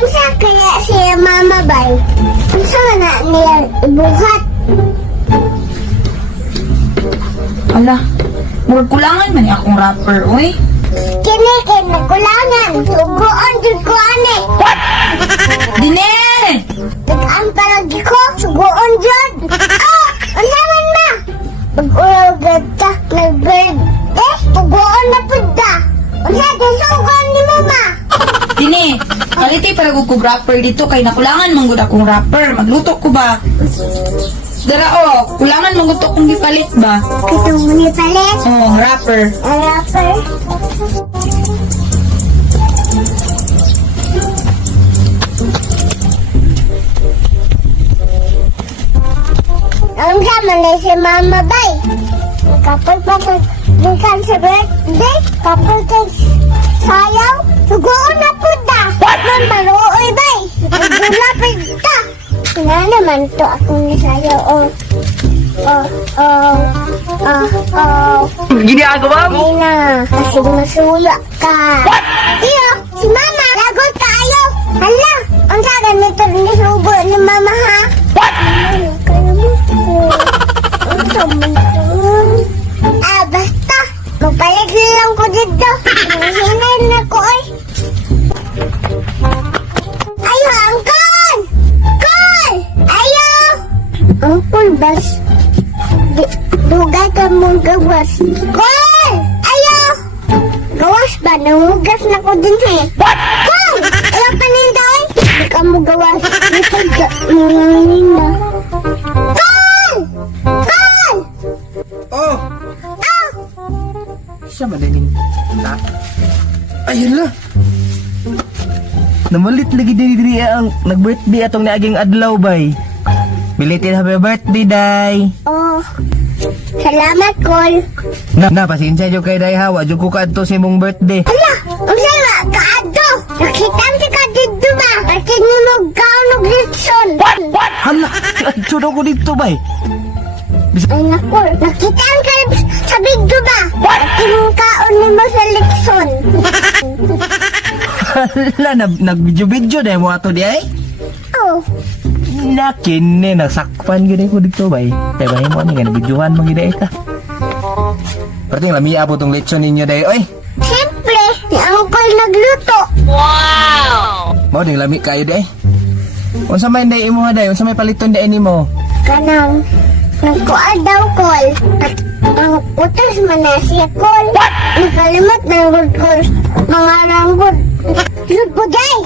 Unsa kaya siya mama bay? Unsa na niya ibuhat? Ala, murag kulangan man ni akong rapper, oy. Kini kay nagkulangan. Sugoon jud ko ani. Dine! Nag-an palagi ko. Sugoon jud. Unsa man ba? Pag-ulaw gata, nag-birthday, sugoon na pud ta. Unsa kay sugoon ni mama? Dine, kaliti para ko rapper dito kay nakulangan man gud akong rapper. Magluto ko ba? Dara kulangan man gud akong gipalit ba? Kitong muni palit. Oh, rapper. Rapper. Ang sama na si Mama Bay. Kapag pagkakan sa birthday, kapag sayaw, sugoon na po da. Man maluoy bay. Nagulapin ta. Nga naman to akong nasayaw. Ginagawa mo? Ay na, kasi masuya ka. Iyo, si Mama, lagot tayo. Hala, ang sa ganito rin sugo ni Mama ha? Ano kaya mo ko? Ang samantan. Basta, magpalit lang ko dito. Hinay na ko eh. Ayo, Angkol! Kol! Ayo! Angkol, bas. Dugay ka mong gawas. Kol! Ayo! Gawas ba? Nangugas na ko din eh. Kol! Ayaw paninday? Hindi ka mo gawas. Ito ka. Nanganinda. Kol! Kol! Oh! Ah! Siya madaling na. Ayun la. Namalit lagi diri ang nag-birthday atong naaging adlaw bay. Belated happy birthday, day. Oh. Salamat, Kol. Na pasensya jud kay day ha, wa jud ko kadto sa imong birthday. Hala! Ang sama! Kaado! Nakita mo ka dito ba? Kasi nilog ka ng Litson. Hala, kadto ko dito bay. Ay naku, nakita ka sa video ba? Kasi nung kaon mo sa Litson. Hala, nag-video day mo ato di ay. Oh. Nakine nasakpan gid ko dito bay. Kay bay mo ni nga videohan mo gid ka. Perting lami abo tong lechon ninyo day oy. Siyempre, si Uncle nagluto. Mao ding lami kayo day. Unsa may day imo day? Unsa may paliton day nimo? Kanang, nagkuha daw, Kol. At ang utos man na siya, Kol. Nakalimot ng good, Kol. Mga ranggod. Lupo, day!